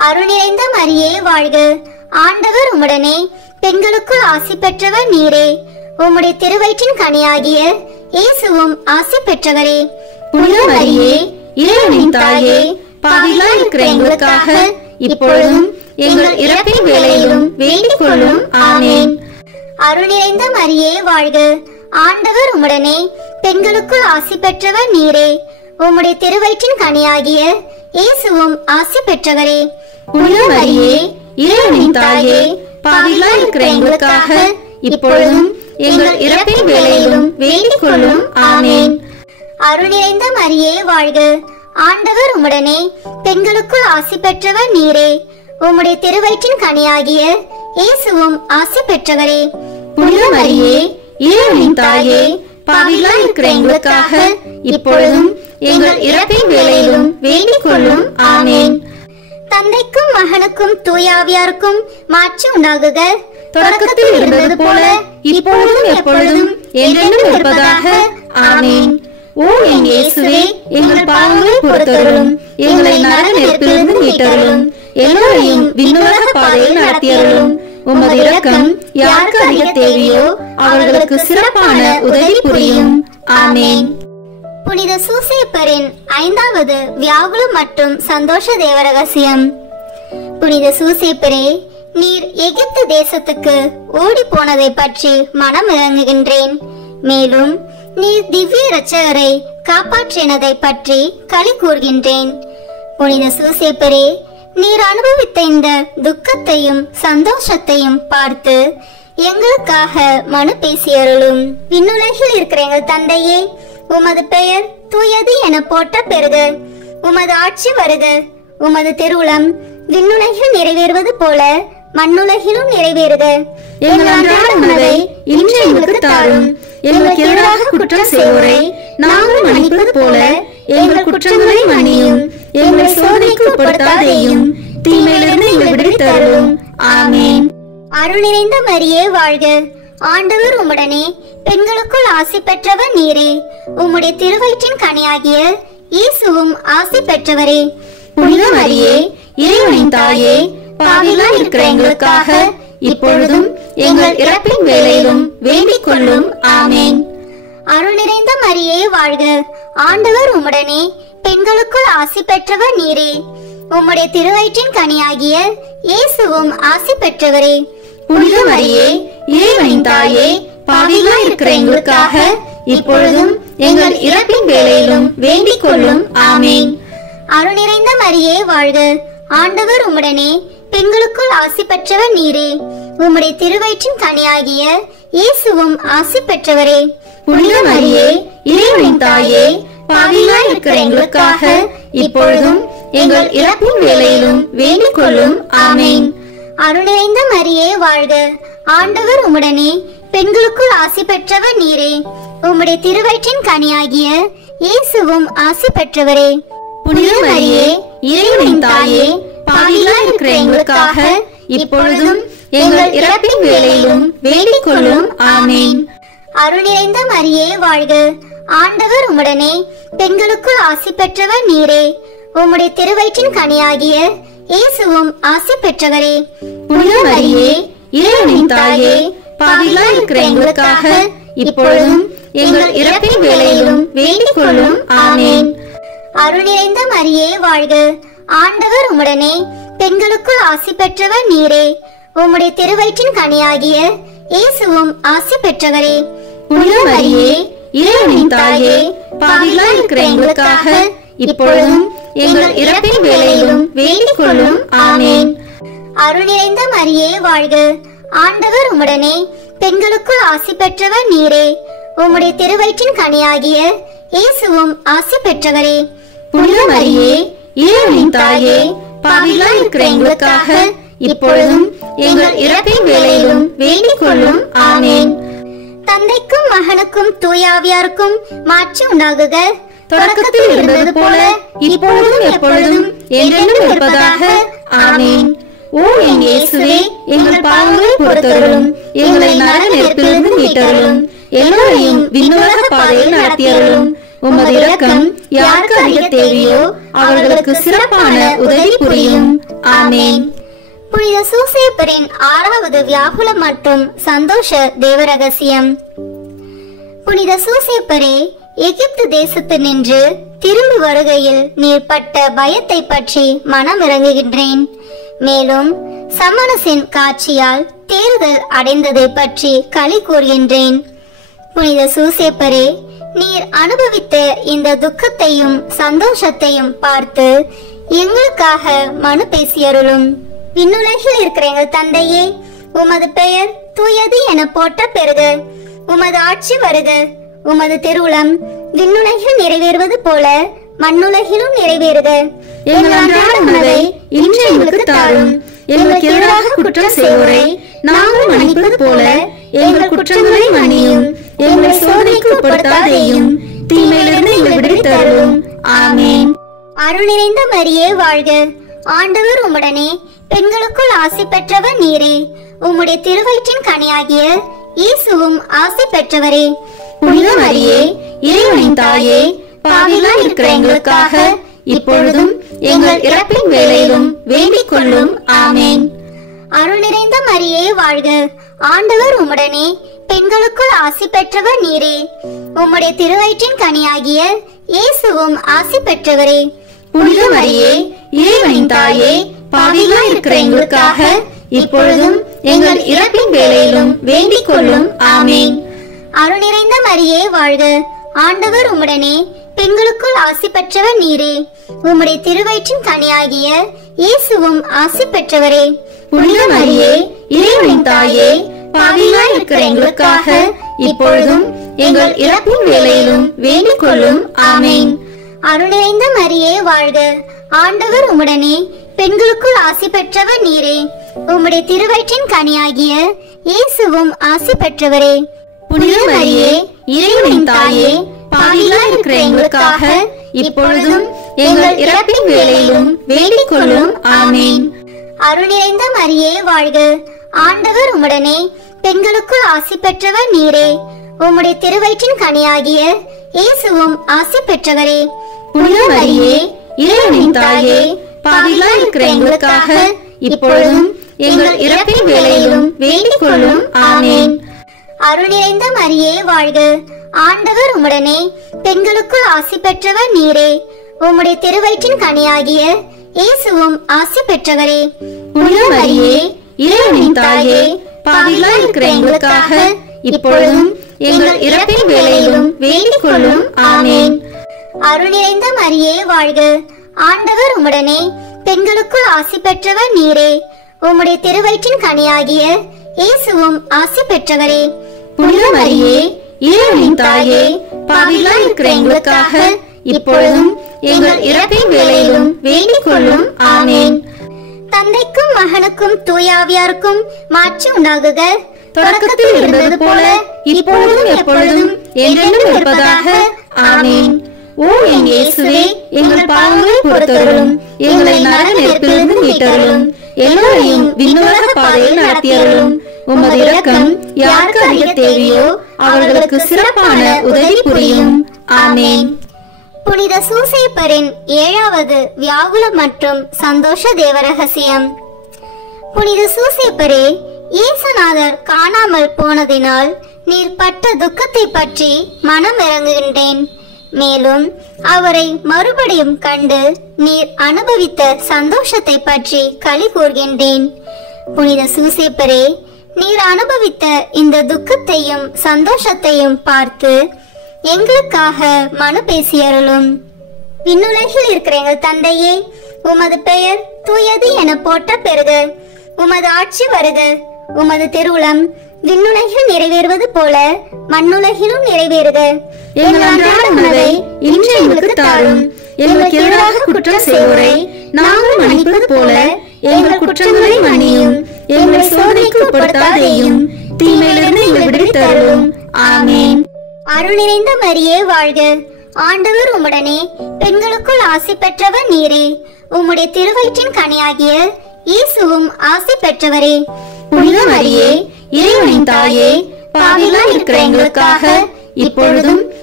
அருள் நிறைந்த மரியே வாழ்க. ஆண்டவர் உம்முடனே, பெண்களுக்குள் ஆசி பெற்றவர் நீரே. உம்முடைய திருவயிற்றின் கனியாகிய இயேசுவும் ஆசி பெற்றவரே. புனித மரியே, இறைவனின் தாயே, பாவிகளாய் இருக்கிற எங்களுக்காக இப்பொழுதும் எங்கள் இறப்பின் வேளையிலும் வேண்டிக் கொள்ளும். ஆமென். அருள் நிறைந்த மரியே வாழ்க. ஆண்டவர் உம்முடனே, பெண்களுக்குள் ஆசி பெற்றவர் நீரே. உம்முடைய திருவயிற்றின் கனியாகிய இயேசுவும் ஆசி பெற்றவரே. புனித மரியே, இறைவனின் தாயே, பாவிகளாய் இருக்கிற எங்களுக்காக இப்பொழுதும் எங்கள் இறப்பின் வேளையிலும் வேண்டிக் கொள்ளும். ஆமென். அருள் நிறைந்த மரியே வாழ்க. ஆண்டவர் உம்முடனே, பெண்களுக்குள் ஆசி பெற்றவர் நீரே. உம்முடைய திருவயிற்றின் கனியாகிய இயேசுவும் ஆசி பெற்றவரே. புனித மரியே, இறைவனின் தாயே, பாவிகளாய் இருக்கிற எங்களுக்காக இப்பொழுதும் எங்கள் இறப்பின் வேளையிலும் வேண்டிக் கொள்ளும். ஆமென். தந்தைக்கும் மகனுக்கும் தூயாவியாருக்கும் மாட்சி உண்டாகுக. தொடக்கத்தில் இருந்தது போல இப்பொழுதும் எப்பொழுதும் என்றென்றும் இருப்பதாக. ஆமென். ஓ என் இயேசுவே, எங்கள் பாவங்களை பொறுத்தருளும், எங்களை நரக நெருப்பிலிருந்து மீட்டருளும், எல்லோரையும் விண்ணுலக பாதையில் நடத்தியருளும். உமது இரக்கம் யாருக்கு அதிக தேவையோ அவர்களுக்கு சிறப்பான உதவி புரியும். ஆமென். புனித சூசேப்பரின் 5வது வியாகுல மற்றும் சந்தோஷ தேவ ரகசியம். புனித சூசேப்பரே, நீர் எகிப்து தேசத்துக்கு ஓடி போனதை பற்றி மனம் இறங்குகின்றேன். மேலும் நீர் திவ்ய இரட்சகரை காப்பாற்றினதை பற்றி களி கூறுகின்றேன். புனித சூசேப்பரே, நீர் அனுபவித்த இந்த துக்கத்தையும் சந்தோஷத்தையும் பார்த்து எங்களுக்காக மனு பேசியருளும். விண்ணுலகில் இருக்கிற எங்கள் தந்தையே, உமது பெயர் தூயது என போற்ற பெறுக. உமது ஆட்சி வருக. உமது திருவுளம் விண்ணுலகில் நிறைவேறுவது போல மண்ணுலகிலும் நிறைவேறுக. எங்கள் அன்றாட உணவை இன்று எங்களுக்கு தாரும். எங்களுக்கு எதிராக குற்றம் செய்வோரை நாங்கள் மன்னிப்பது போல எங்கள் குற்றங்களை மன்னியும். எங்களை சோதனைக்கு உட்படுத்தாதேயும், தீமையிலிருந்து எங்களை விடுவித்தருளும். ஆமென். அருள் நிறைந்த மரியே வாழ்க. ஆண்டவர் உம்முடனே, பெண்களுக்குள் ஆசி பெற்றவர் நீரே. உம்முடைய திருவயிற்றின் கனியாகிய இயேசுவும் ஆசி பெற்றவரே. புனித மரியே, இறைவனின் தாயே, பாவிகளாய் இருக்கிற எங்களுக்காக இப்பொழுதும் எங்கள் இறப்பின் வேளையிலும் வேண்டிக் கொள்ளும். ஆமென். அருள் நிறைந்த மரியே வாழ்க. ஆண்டவர் உம்முடனே, பெண்களுக்குள் ஆசி பெற்றவர் நீரே. உம்முடைய திருவயிற்றின் கனியாகிய இயேசுவும் ஆசி பெற்றவரே. புனித மரியே, இறைவனின் தாயே, பாவிகளாய் இருக்கிற எங்களுக்காக இப்பொழுதும் எங்கள் இறப்பின் வேளையிலும் வேண்டிக் கொள்ளும். ஆமென். அருள் நிறைந்த மரியே வாழ்க. ஆண்டவர் உம்முடனே, பெண்களுக்குள் ஆசி பெற்றவர் நீரே. உம்முடைய திருவயிற்றின் கனியாகிய இயேசுவும் ஆசி பெற்றவரே. புனித மரியே, இறைவனின் தாயே, பாவிகளாய் இருக்கிற எங்களுக்காக இப்பொழுதும் எங்கள் இறப்பின் வேளையிலும் வேண்டிக் கொள்ளும். ஆமென். அருள் நிறைந்த மரியே வாழ்க. ஆண்டவர் உம்முடனே, பெண்களுக்குள் ஆசி பெற்றவர் நீரே. உம்முடைய திருவயிற்றின் கனியாகிய இயேசுவும் ஆசி பெற்றவரே. புனித மரியே, இறைவனின் தாயே, பாவிகளாய் இருக்கிற எங்களுக்காக இப்பொழுதும் எங்கள் இறப்பின் வேளையிலும் வேண்டிக் கொள்ளும். ஆமென். அருள் நிறைந்த மரியே வாழ்க. ஆண்டவர் உம்முடனே, பெண்களுக்குள் ஆசி பெற்றவர் நீரே. உம்முடைய திருவயிற்றின் கனியாகிய இயேசுவும் ஆசி பெற்றவரே. புனித மரியே, இறைவனின் தாயே, பாவிகளாய் இருக்கிற எங்களுக்காக இப்பொழுதும் எங்கள் இறப்பின் வேளையிலும் வேண்டிக் கொள்ளும். ஆமென். அருள் நிறைந்த மரியே வாழ்க. ஆண்டவர் உம்முடனே, பெண்களுக்குள் ஆசி பெற்றவர் நீரே. உம்முடைய திருவயிற்றின் கனியாகிய இயேசுவும் ஆசி பெற்றவரே. புனித மரியே, இறைவனின் தாயே, பாவிகளாய் இருக்கிற எங்களுக்காக இப்பொழுதும் எங்கள் இறப்பின் வேளையிலும் வேண்டிக் கொள்ளும். ஆமென். அருள் நிறைந்த மரியே வாழ்க. ஆண்டவர் உம்முடனே, பெண்களுக்குள் ஆசி பெற்றவர் நீரே. உம்முடைய திருவயிற்றின் கனியாகிய இயேசுவும் ஆசி பெற்றவரே. புனித மரியே, இறைவனின் தாயே, பாவிகளாய் இருக்கிற எங்களுக்காக இப்பொழுதும் எங்கள் இறப்பின் வேளையிலும் வேண்டிக் கொள்ளும். ஆமென். தந்தைக்கும் மகனுக்கும் தூயாவியாருக்கும் மாட்சி உண்டாகுக. தொடக்கத்தில் இருந்தது போல இப்பொழுதும் எப்பொழுதும் என்றென்றும் இருப்பதாக. ஆமென். ஓ என் இயேசுவே, எங்கள் பாவங்களை பொறுத்தருளும், எங்களை நரக நெருப்பிலிருந்து மீட்டருளும், எல்லோரையும் விண்ணுலக பாதையில் நடத்தியருளும். உமது இரக்கம் யாருக்கு அதிக தேவையோ அவர்களுக்கு சிறப்பான உதவி புரியும். ஆமென். புனித சூசேப்பரின் 6வது வியாகுலம் மற்றும் சந்தோஷ தேவரகசியம். புனித சூசேப்பரே, எகிப்து தேசத்து நின்று திரும்பி வருகையில் நீர் பட்ட பயத்தை பற்றி மனமிறங்குகின்றேன். மேலும் சமணசின் காட்சியால் தேறுதல் அடைந்ததை பற்றி களி கூறுகின்றேன். புனித சூசேப்பரே, நீர் அனுபவித்த இந்த துக்கத்தையும் சந்தோஷத்தையும் பார்த்து எங்களுக்காக மனு பேசியருளும். விண்ணுலகில் இருக்கிற எங்கள் தந்தையே, உமது பெயர் தூயது என போற்ற பெறுக. உமது ஆட்சி வருக. உமது திருவுளம் விண்ணுலகில் நிறைவேறுவது போல மண்ணுலகிலும் நிறைவேறுக. எங்கள் அன்றாட உணவை இன்று எங்களுக்கு தாரும். எங்களுக்கு எதிராக குற்றம் செய்வோரை நாங்கள் மன்னிப்பது போல எங்கள் குற்றங்களை மன்னியும். எங்களை சோதனைக்கு உட்படுத்தாதேயும், தீமையிலிருந்து எங்களை விடுவித்தருளும். ஆமென். அருள் நிறைந்த மரியே வாழ்க. ஆண்டவர் உம்முடனே, பெண்களுக்குள் ஆசி பெற்றவர் நீரே. உம்முடைய திருவயிற்றின் கனியாகிய இயேசுவும் ஆசி பெற்றவரே. புனித மரியே, இறைவனின் தாயே, பாவிகளாய் இருக்கிற எங்களுக்காக இப்பொழுதும் எங்கள் இறப்பின் வேளையிலும் வேண்டிக் கொள்ளும். ஆமென். அருள் நிறைந்த மரியே வாழ்க. ஆண்டவர் உம்முடனே, பெண்களுக்குள் ஆசி பெற்றவர் நீரே. உம்முடைய திருவயிற்றின் கனியாகிய இயேசுவும் ஆசி பெற்றவரே. புனித மரியே, இறைவனின் தாயே, பாவிகளாய் இருக்கிற எங்களுக்காக இப்பொழுதும் எங்கள் இறப்பின் வேளையிலும் வேண்டிக் கொள்ளும். ஆமென். அருள் நிறைந்த மரியே வாழ்க. ஆண்டவர் உம்முடனே, பெண்களுக்குள் ஆசி பெற்றவர் நீரே. உம்முடைய திருவயிற்றின் கனியாகிய இயேசுவும் ஆசி பெற்றவரே. புனித மரியே, இறைவனின் தாயே, பாவிகளாய் இருக்கிற எங்களுக்காக இப்பொழுதும் எங்கள் இறப்பின் வேளையிலும் வேண்டிக் கொள்ளும். ஆமென். அருள் நிறைந்த மரியே வாழ்க. ஆண்டவர் உம்முடனே, பெண்களுக்குள் ஆசி பெற்றவர் நீரே. உம்முடைய திருவயிற்றின் கனியாகிய இயேசுவும் ஆசி பெற்றவரே. புனித மரியே, இறைவனின் தாயே, பாவிகளாய் இருக்கிற எங்களுக்காக இப்பொழுதும் எங்கள் இறப்பின் வேளையிலும் வேண்டிக் கொள்ளும். ஆமென். அருள் நிறைந்த மரியே வாழ்க. ஆண்டவர் உம்முடனே, பெண்களுக்குள் ஆசி பெற்றவர் நீரே. உம்முடைய திருவயிற்றின் கனியாகிய இயேசுவும் ஆசி பெற்றவரே. புனித மரியே, இறைவனின் தாயே, பாவிகளாய் இருக்கிற எங்களுக்காக இப்பொழுதும் எங்கள் இறப்பின் வேளையிலும் வேண்டிக் கொள்ளும். ஆமென். அருள் நிறைந்த மரியே வாழ்க. ஆண்டவர் உம்முடனே, பெண்களுக்குள் ஆசி பெற்றவர் நீரே. உம்முடைய திருவயிற்றின் கனியாகிய இயேசுவும் ஆசி பெற்றவரே. புனித மரியே, இறைவனின் தாயே, பாவிகளாய் இருக்கிற எங்களுக்காக இப்பொழுதும் எங்கள் இறப்பின் வேளையிலும் வேண்டிக் கொள்ளும். ஆமென். அருள் நிறைந்த மரியே வாழ்க. ஆண்டவர் உம்முடனே, பெண்களுக்குள் ஆசி பெற்றவர் நீரே. உம்முடைய திருவயிற்றின் கனியாகிய இயேசுவும் ஆசி பெற்றவரே. புனித மரியே, இறைவனின் தாயே, பாவிகளாய் இருக்கிற எங்களுக்காக இப்பொழுதும் எங்கள் இறப்பின் வேளையிலும் வேண்டிக் கொள்ளும். ஆமென். தந்தைக்கும் மகனுக்கும் தூயாவியாருக்கும் மாட்சி உண்டாகுக. தொடக்கத்தில் இருந்தது போல இப்பொழுதும் எப்பொழுதும் என்றென்றும் இருப்பதாக. ஆமென். ஓ என் இயேசுவே, எங்கள் பாவங்களை பொறுத்தருளும். எங்களை நரக நெருப்பிலிருந்து மீட்டருளும். எல்லோரையும் விண்ணுலக பாதையில் நடத்தியருளும். உமது இரக்கம் யாருக்கு அதிக தேவையோ அவர்களுக்கு சிறப்பான உதவி புரியும். ஆமென். புனித சூசேப்பரின் 7வது வியாகுலம் மற்றும் சந்தோஷ தேவரகசியம். புனித சூசேப்பரே, இயேசுநாதர் காணாமல் போனதினால் நீர் பட்ட துக்கத்தை பற்றி மனம் இறங்குகின்றேன். மேலும் அவரை மறுபடியும் கண்டு நீர் அனுபவித்த சந்தோஷத்தை பற்றி களி கூர்கின்றேன். புனித சூசேப்பரே, நீர் அனுபவித்த இந்த துக்கத்தையும் சந்தோஷத்தையும் பார்த்து எங்களுக்காக மனு பேசியருளும். விண்ணுலகில் இருக்கிற எங்கள் தந்தையே, உமது பெயர் தூயது என போற்ற பெறுக. உமது ஆட்சி வருக. உமது திருவுளம் விண்ணுலகில் நிறைவேறுவது போல மண்ணுலகிலும் நிறைவேறுக. எங்கள் அன்றாட உணவை இன்று எங்களுக்கு தாரும். எங்களுக்கு எதிராக குற்றம் செய்வோரை நாங்கள் மன்னிப்பது போல எங்கள் குற்றங்களை மன்னியும். எங்களை சோதனைக்கு உட்படுத்தாதேயும், தீமையிலிருந்து எங்களை விடுவித்தருளும். ஆமென். அருள் நிறைந்த மரியே வாழ்க. ஆண்டவர் உம்முடனே, பெண்களுக்குள் ஆசி பெற்றவர் நீரே. உம்முடைய திருவயிற்றின் கனியாகிய இயேசுவும் ஆசி பெற்றவரே. புனித மரியே, இறைவனின் தாயே, பாவிகளாய் இருக்கிற எங்களுக்காக இப்பொழுதும்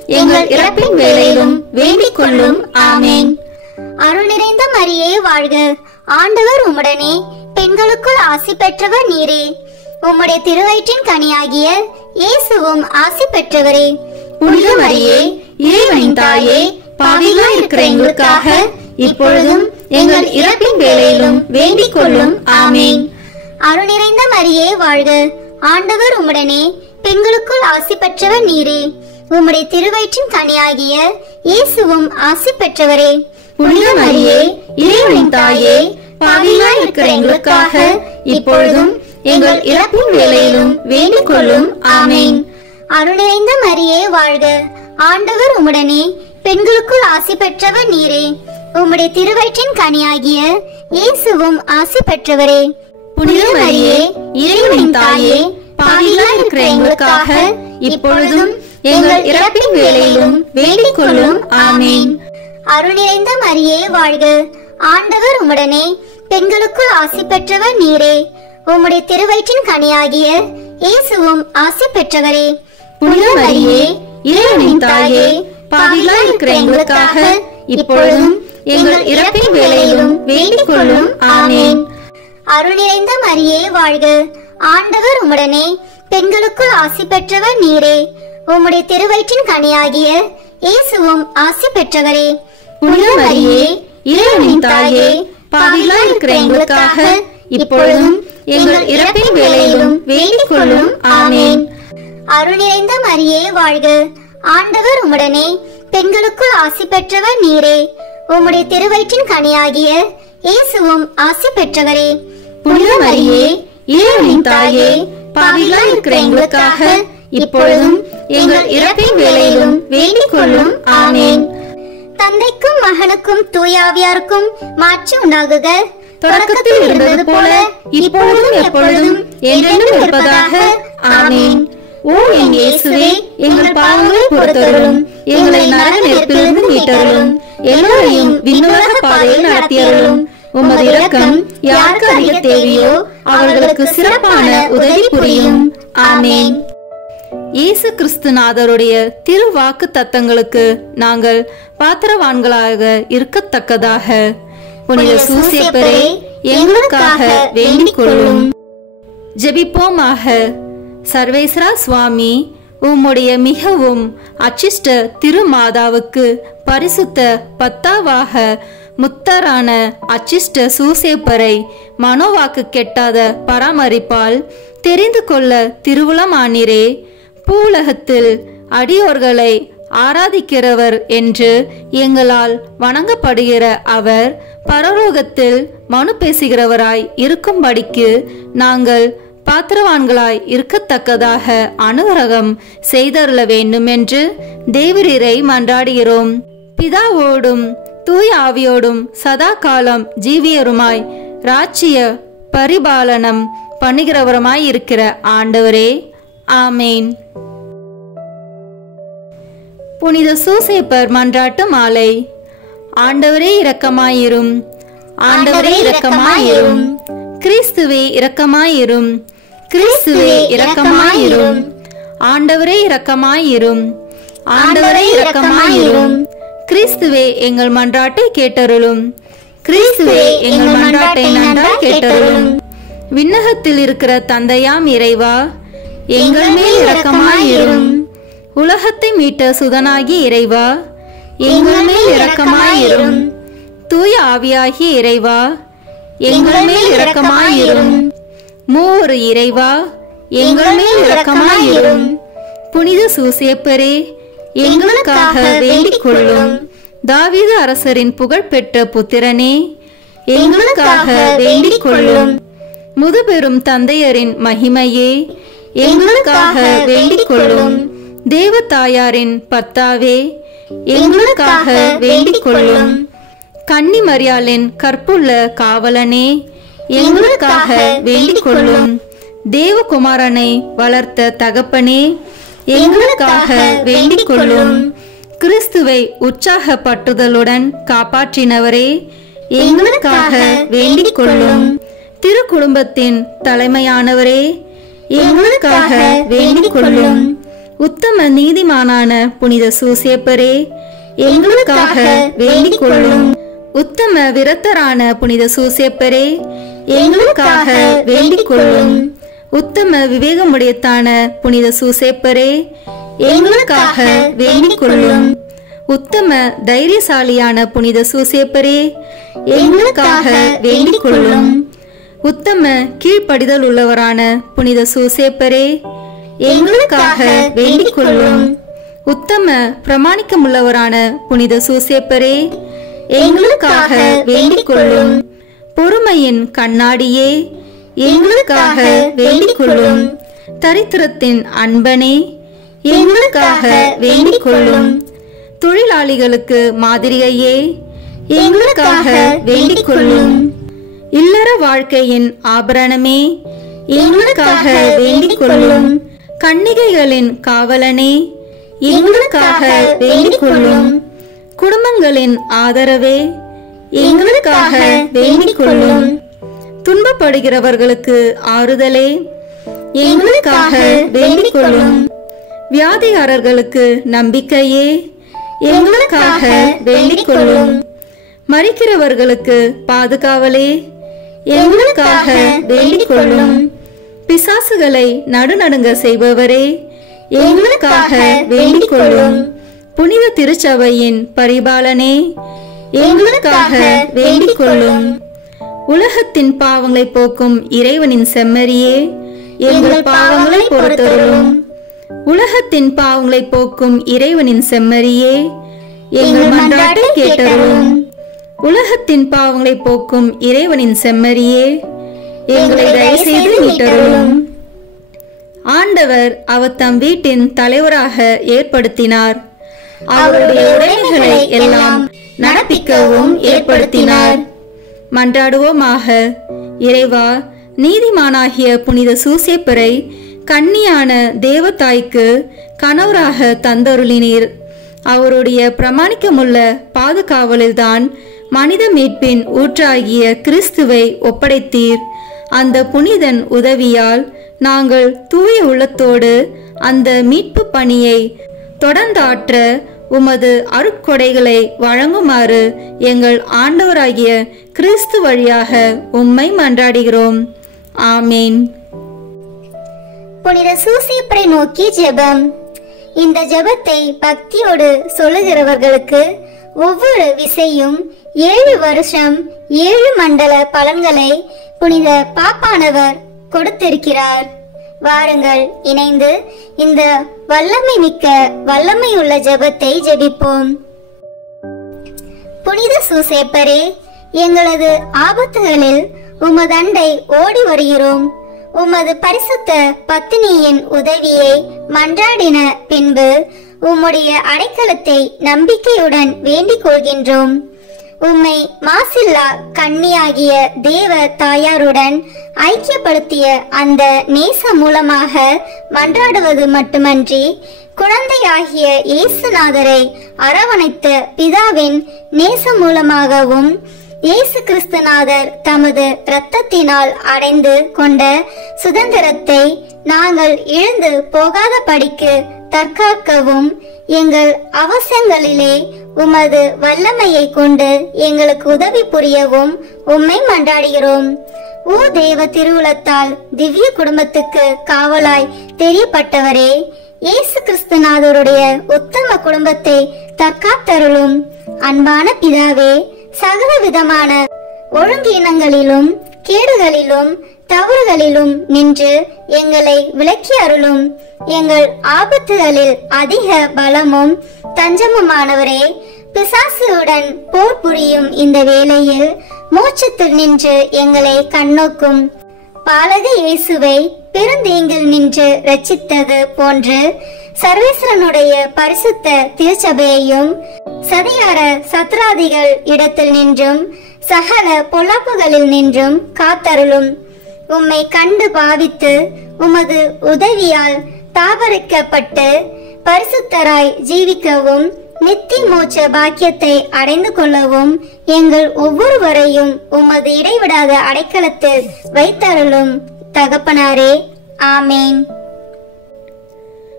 எங்கள் இறப்பின் வேளையிலும் வேண்டிக் கொள்ளும். ஆமேன். அருள் நிறைந்த மரியே வாழ்க, ஆண்டவர் உம்முடனே, பெண்களுக்குள் ஆசி பெற்றவர் நீரே. உம்முடைய திருவயிற்றின் கனியாகிய இயேசுவும் ஆசி பெற்றவரே. புனித மரியே, இறைவனின் தாயே, பாவிகளாய் இருக்கிற எங்களுக்காக இப்பொழுதும் எங்கள் இறப்பின் வேளையிலும் வேண்டிக் கொள்ளும். ஆமேன். அருள் நிறைந்த மரியே வாழ்க, ஆண்டவர் உம்முடனே, பெண்களுக்குள் ஆசி பெற்றவர் நீரே. உம்முடைய திருவயிற்றின் கனியாகிய இயேசுவும் ஆசி பெற்றவரே. புனித மரியே, இறைவனின் தாயே, பாவிகளாய் இருக்கிற எங்களுக்காக இப்பொழுதும் எங்கள் இறப்பின் வேளையிலும் வேண்டிக் கொள்ளும். ஆமேன். அருள் நிறைந்த மரியே வாழ்க, ஆண்டவர் உம்முடனே, பெண்களுக்குள் ஆசி பெற்றவர் நீரே. உம்முடைய திருவயிற்றின் கனியாகிய இயேசுவும் ஆசி பெற்றவரே. புனித மரியே, இறைவனின் தாயே, பாவிகளாய் இருக்கிற எங்களுக்காக இப்பொழுதும் எங்கள் இறப்பின் வேளையிலும் வேண்டிக் கொள்ளும். ஆமேன். அருள் நிறைந்த மரியே வாழ்க, ஆண்டவர் உம்முடனே, பெண்களுக்குள் ஆசி பெற்றவர் நீரே. உம்முடைய திருவயிற்றின் கனியாகிய இயேசுவும் ஆசி பெற்றவரே. புனித மரியே, இறைவனின் தாயே, பாவிகளாய் இருக்கிற எங்களுக்காக இப்பொழுதும் எங்கள் இறப்பின் வேளையிலும் வேண்டிக் கொள்ளும். ஆமேன். அருள் நிறைந்த மரியே வாழ்க, ஆண்டவர் உம்முடனே, பெண்களுக்குள் ஆசி பெற்றவர் நீரே. உம்முடைய திருவயிற்றின் கனியாகிய இயேசுவும் ஆசி பெற்றவரே. புனித மரியே, இறைவனின் தாயே, பாவிகளாய் இருக்கிற எங்களுக்காக இப்பொழுதும் எங்கள் இறப்பின் வேளையிலும் வேண்டிக் கொள்ளும். ஆமேன். அருள் நிறைந்த மரியே வாழ்க, ஆண்டவர் உம்முடனே, பெண்களுக்குள் ஆசி பெற்றவர் நீரே. உம்முடைய திருவயிற்றின் கனியாகிய இயேசுவும் ஆசி பெற்றவரே. புனித மரியே, இறைவனின் தாயே, பாவிகளாய் இருக்கிற எங்களுக்காக இப்பொழுதும் எங்கள் இறப்பின் வேளையிலும் வேண்டிக் கொள்ளும். ஆமேன். தந்தைக்கும் மகனுக்கும் தூயாவியாருக்கும் மாட்சி உண்டாகுக. தொடக்கத்தில் இருந்தது போல இப்பொழுதும் எப்பொழுதும் என்றென்றும் இருப்பதாக. ஆமேன். ஓ என் இயேசுவே, எங்கள் பாவங்களை பொறுத்தருளும், எங்களை நரக நெருப்பிலிருந்து மீட்டருளும், எல்லோரையும் விண்ணுலக பாதையில் நடத்தியருளும். உமது இரக்கம் யாருக்கு அதிக தேவையோ அவர்களுக்கு சிறப்பான உதவி புரியும். ஆமேன். இயேசு கிறிஸ்துநாதருடைய திருவாக்கு தத்தங்களுக்கு நாங்கள் பாத்திரவான்களாக இருக்கத்தக்கதாக புனித சூசேப்பரே எங்களுக்காக வேண்டிக் கொள்ளும். ஜெபிப்போமாக. சர்வேஸ்வரா சுவாமி, உம்முடைய மிகவும் அச்சிஷ்ட திருமாதாவுக்கு பரிசுத்த பத்தாவாக முத்தரான அச்சிஷ்ட சூசேப்பரை மனோவாக்கு கெட்டாத பராமரிப்பால் தெரிந்து கொள்ள திருவுளமானீரே. பூலகத்தில் அடியோர்களை ஆராதிக்கிறவர் என்று எங்களால் வணங்கப்படுகிற அவர் பரலோகத்தில் மனு பேசுகிறவராய் இருக்கும்படிக்கு நாங்கள் பாத்திரவான்களாய் இருக்கத்தக்கதாக அனுகிரகம் செய்தருள வேண்டும் என்று தேவரீரை மன்றாடுகிறோம். பிதாவோடும் தூய ஆவியோடும் சதா காலம் ஜீவியருமாய் ராஜ்ய பரிபாலனம் பண்ணுகிறவருமாய் இருக்கிற ஆண்டவரே. ஆமேன். புனித சூசேப்பர் மன்றாட்டு மாலை. ஆண்டவரே இரக்கமாயிரும், ஆண்டவரே இரக்கமாயிரும், கிறிஸ்துவே இரக்கமாயிரும், கிறிஸ்துவே இரக்கமாயிரும், ஆண்டவரே இரக்கமாயிரும், ஆண்டவரே இரக்கமாயிரும், கிறிஸ்துவே எங்கள் மன்றாட்டை கேட்டருளும், கிறிஸ்துவே எங்கள் மன்றாட்டை நன்றாய் கேட்டருளும். விண்ணகத்தில் இருக்கிற தந்தையாம் இறைவா, எங்கள் மேல் இரக்கமாயிரும். உலகத்தை மீட்ட சுதனாகி இறைவா, எங்கள் மேல் இரக்கமாயிரும். தூய ஆவியாகிய இறைவா, எங்கள் மேல் இரக்கமாயிரும். மூவொரு இறைவா, எங்கள் மேல் இரக்கமாயிரும். புனித சூசேப்பரே, எங்களுக்காக வேண்டிக் கொள்ளும். தாவீது அரசரின் புகழ்பெற்ற புத்திரனே, எங்களுக்காக வேண்டிக் கொள்ளும். முதுபெரும் தந்தையரின் மகிமையே, எங்களுக்காக வேண்டிக் கொள்ளும். தேவ தாயாரின் பர்த்தாவே, எங்களுக்காக வேண்டிக் கொள்ளும். கன்னி மரியாளின் கற்புள்ள காவலனே, எங்களுக்காக வேண்டிக் கொள்ளும். தேவகுமாரனை வளர்த்த தகப்பனே, எங்களுக்காக வேண்டிக் கொள்ளும். கிறிஸ்துவை உற்சாகப்பட்டுதலுடன் காப்பாற்றினவரே, எங்களுக்காக வேண்டிக் கொள்ளும். திருக்குடும்பத்தின் தலைமையானவரே, எங்களுக்காக வேண்டிக் கொள்ளும். உத்தம நீதிமானான புனித சூசேப்பரே, எங்களுக்காக வேண்டிக் கொள்ளும். உத்தம விரத்தரான புனித சூசேப்பரே, எங்களுக்காக வேண்டிக் கொள்ளும். உத்தம விவேகமுடையத்தான புனித சூசேப்பரே, எங்களுக்காக வேண்டிக் கொள்ளும். உத்தம தைரியசாலியான புனித சூசேப்பரே, எங்களுக்காக வேண்டிக் கொள்ளும். உத்தம கீழ்ப்படிதல் உள்ளவரான புனித சூசேப்பரே, எங்களுக்காக வேண்டிக் கொள்ளும். உத்தம பிரமாணிக்கமுள்ளவரான புனித சூசேப்பரே, எங்களுக்காக வேண்டிக் கொள்ளும். பொறுமையின் கண்ணாடியே, எங்களுக்காக வேண்டிக் கொள்ளும். தரித்திரத்தின் அன்பனே, எங்களுக்காக வேண்டிக் கொள்ளும். தொழிலாளிகளுக்கு மாதிரியே, எங்களுக்காக வேண்டிக் கொள்ளும். இல்லற வாழ்க்கையின் ஆபரணமே, எங்களுக்காக வேண்டிக் கொள்ளும். கன்னிகைகளின் காவலனே, எங்களுக்காக வேண்டிக் கொள்ளும். குடும்பங்களின் ஆதரவே, எங்களுக்காக வேண்டிக் கொள்ளும். துன்பப்படுகிறவர்களுக்கு ஆறுதலே, எங்களுக்காக வேண்டிக் கொள்ளும். வியாதிகாரர்களுக்கு நம்பிக்கையே, எங்களுக்காக வேண்டிக் கொள்ளும். மரிக்கிறவர்களுக்கு பாதுகாவலே, எங்களுக்காக வேண்டிக் கொள்ளும். பிசாசுகளை நடுநடுங்க செய்பவரே, எங்களுக்காக வேண்டிக் கொள்ளும். புனித திருச்சபையின் பரிபாலனே, எங்களுக்காக வேண்டிக் கொள்ளும். உலகத்தின் பாவங்களை போக்கும் இறைவனின் செம்மறியே, எங்கள் பாவங்களை பொறுத்தருளும். உலகத்தின் பாவங்களை போக்கும் இறைவனின் செம்மறியே, எங்கள் மன்றாட்டை கேட்டருளும். உலகத்தின் பாவங்களை போக்கும் இறைவனின் செம்மறியே, எங்களை தயவு செய்து மீட்டருளும். ஆண்டவர் அவர் தம் வீட்டின் தலைவராக ஏற்படுத்தினார். அவருடைய உடைமைகளை எல்லாம் நடப்பிக்கவும் ஏற்படுத்தினார். மன்றாடுவோமாக. இறைவா, நீதிமானாகிய புனித சூசேப்பரை கன்னியான தேவதாய்க்கு கணவராக தந்தருளினீர். அவருடைய பிரமாணிக்கமுள்ள பாதுகாவலில்தான் மனித மீட்பின் ஊற்றாகிய கிறிஸ்துவை ஒப்படைத்தீர். அந்த புனிதன் உதவியால் நாங்கள் தூய உள்ளத்தோடு அந்த மீட்பு பணியை தொடர்ந்தாற்ற உமது அருட்கொடைகளை வழங்குமாறு எங்கள் ஆண்டவராகிய கிறிஸ்து வழியாக உம்மை மன்றாடுகிறோம். ஆமேன். புனித சூசேப்பரை நோக்கி ஜெபம். இந்த ஜெபத்தை பக்தியோடு சொல்லுகிறவர்களுக்கு ஒவ்வொரு விசையும் 7 வருஷம் 7 மண்டல பலன்களை புனித பாப்பானவர் கொடுத்திருக்கிறார். வாருங்கள், இணைந்து இந்த வல்லமை மிக்க வல்லமையுள்ள ஜெபத்தை ஜெபிப்போம். புனித சூசேப்பரே, எங்களது ஆபத்துகளில் உமதண்டை ஓடி வருகிறோம். உமது பரிசுத்த பத்தினியின் உதவியை மன்றாடின பின்பு உம்முடைய அடைக்கலத்தை நம்பிக்கையுடன் வேண்டிக் கொள்கின்றோம். உம்மை மாசில்லா கன்னியாகிய தேவ தாயாருடன் ஐக்கியப்படுத்திய அந்த நேச மூலமாக மன்றாடுவது மட்டுமன்றி, குழந்தையாகிய இயேசுநாதரை அரவணைத்த பிதாவின் நேச மூலமாகவும் இயேசு கிறிஸ்துநாதர் தமது இரத்தத்தினால் அடைந்து கொண்ட சுதந்திரத்தை நாங்கள் இழந்து போகாத படிக்கு தற்காக்கவும் எங்கள் அவசியங்களிலே உமது வல்லமையை கொண்டு எங்களுக்கு உதவி புரியவும் உம்மை மன்றாடுகிறோம். ஓ தேவ திருவுளத்தால் திவ்ய குடும்பத்துக்கு காவலாய் தெரியப்பட்டவரே, இயேசு கிறிஸ்துநாதருடைய உத்தம குடும்பத்தை தற்காத்தருளும். அன்பான பிதாவே, சகல விதமான ஒழுங்கீனங்களிலும் கேடுகளிலும் தவறுகளிலும் நின்று எங்களை விலக்கி அருளும். எங்கள் ஆபத்துகளில் அதிக பலமும் தஞ்சமுமானவரே, பிசாசுடன் போர் புரியும் இந்த வேளையில் மோட்சத்தில் நின்று எங்களை கண்ணோக்கும் பாலக இயேசுவை பெருந்தீங்கில் நின்று ரட்சித்தது போன்று சர்வேஸ்வரனுடைய பரிசுத்த திருச்சபையையும் சதிகார சத்ராதிகள் இடத்தில் நின்றும் சகல பொல்லாப்புகளில் நின்றும் காத்தருளும். உம்மை கண்டு பாவித்து உமது உதவியால் தாபரிக்கப்பட்டு பரிசுத்தராய் ஜீவிக்கவும் நித்திய மோட்ச பாக்கியத்தை அடைந்து கொள்ளவும் எங்கள் ஒவ்வொருவரையும் உமது இடைவிடாத அடைக்கலத்தில் வைத்தருளும் தகப்பனாரே. ஆமேன்.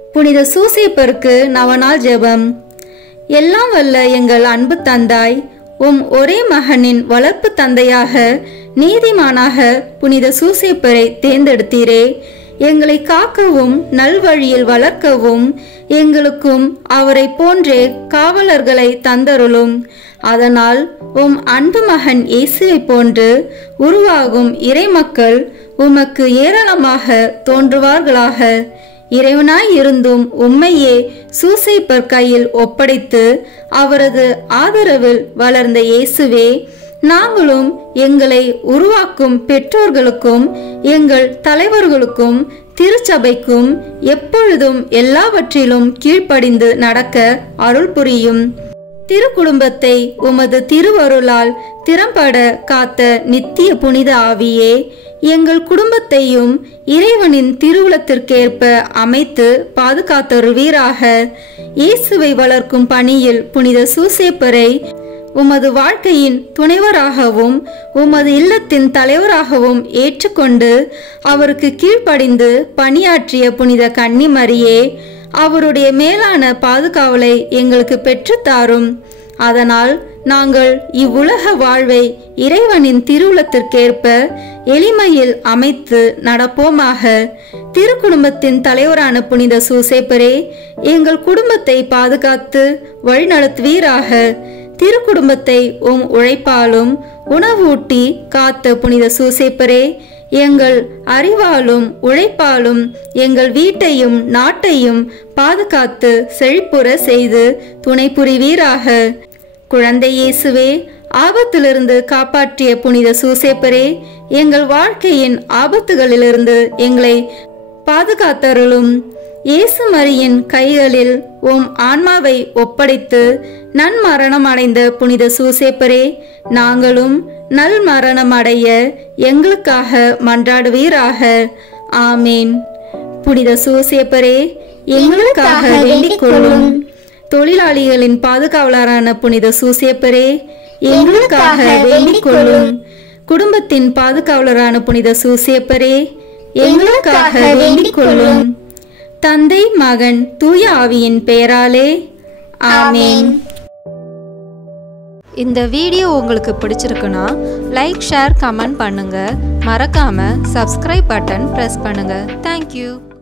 புனித சூசேப்பருக்கு நவநாள் ஜெபம். எல்லாம் வல்ல எங்கள் அன்பு தந்தாய், உம் ஒரே மகனின் வளர்ப்பு தந்தையாக நீதிமானாக புனித சூசேப்பரை தேர்ந்தெடுத்தீரே. எங்களை காக்கவும் நல்வழியில் வளர்க்கவும் எங்களுக்கும் அவரை போன்றே காவலர்களை தந்தருளும். அதனால் உம் அன்பு மகன் இயேசுவை போன்று உருவாகும் இறைமக்கள் உமக்கு ஏராளமாக தோன்றுவார்களாக. இறைவனாய் இருந்தும் உம்மையே சூசேப்பர் கையில் ஒப்படைத்து அவரது ஆதரவில் வளர்ந்த இயேசுவே, நாங்களும் எங்களை உருவாக்கும் பெற்றோர்களுக்கும் எங்கள் தலைவர்களுக்கும் திருச்சபைக்கும் எப்பொழுதும் எல்லாவற்றிலும் கீழ்ப்படிந்து நடக்க அருள் புரியும். திருக்குடும்பத்தை உமது திருவருளால் திறம்பட காத்த நித்திய புனித ஆவியே, எங்கள் குடும்பத்தையும் இறைவனின் திருவுளத்திற்கேற்ப அமைத்து பாதுகாத்தருள்வீராக. இயேசுவை வளர்க்கும் பணியில் புனித சூசேப்பரை உமது வாழ்க்கையின் துணைவராகவும் உமது இல்லத்தின் தலைவராகவும் ஏற்றுக்கொண்டு அவருக்கு கீழ்ப்படிந்து பணியாற்றிய புனித கன்னிமரியே, அவருடைய மேலான பாதுகாவலை எங்களுக்கு பெற்றுத்தாரும். அதனால் நாங்கள் இவ்வுலக வாழ்வை இறைவனின் திருவுளத்திற்கேற்ப எளிமையில் அமைத்து நடப்போமாக. திருக்குடும்பத்தின் தலைவரான புனித சூசேப்பரே, எங்கள் குடும்பத்தை பாதுகாத்து வழிநடத்துவீராக. திருக்குடும்பத்தை உம் உழைப்பாலும் உணவூட்டி காத்த புனித சூசேப்பரே, எங்கள் அறிவாலும் உழைப்பாலும் எங்கள் வீட்டையும் நாட்டையும் பாதுகாத்து செழிப்புற செய்து துணை புரிவீராக. குழந்தை இயேசுவே, ஆபத்திலிருந்து காப்பாற்றிய புனித சூசேப்பரே, எங்கள் வாழ்க்கையின் ஆபத்துகளிலிருந்து எங்களை பாதுகாத்தருளும். இயேசு மரியின் கைகளில் உம் ஆன்மாவை ஒப்படைத்து நன்மரணம் அடைந்த புனித சூசேப்பரே, நாங்களும் நல் மரணம் அடைய எங்களுக்காக மன்றாடுவீராக. ஆமேன். புனித சூசேப்பரே, எங்களுக்காக வேண்டிக் கொள்ளும். தொழிலாளிகளின் பாதுகாவலரான புனித சூசேப்பரே, எங்களுக்காக வேண்டிக் கொள்ளும். குடும்பத்தின் பாதுகாவலரான புனித சூசேப்பரே, எங்களுக்காக வேண்டிக் கொள்ளும். தந்தை மகன் தூய ஆவியின் பெயராலே ஆமேன். இந்த வீடியோ உங்களுக்கு பிடிச்சிருக்குன்னா லைக், ஷேர், கமெண்ட் பண்ணுங்க. மறக்காம சப்ஸ்கிரைப் பட்டன் பிரஸ் பண்ணுங்க. தேங்க்யூ.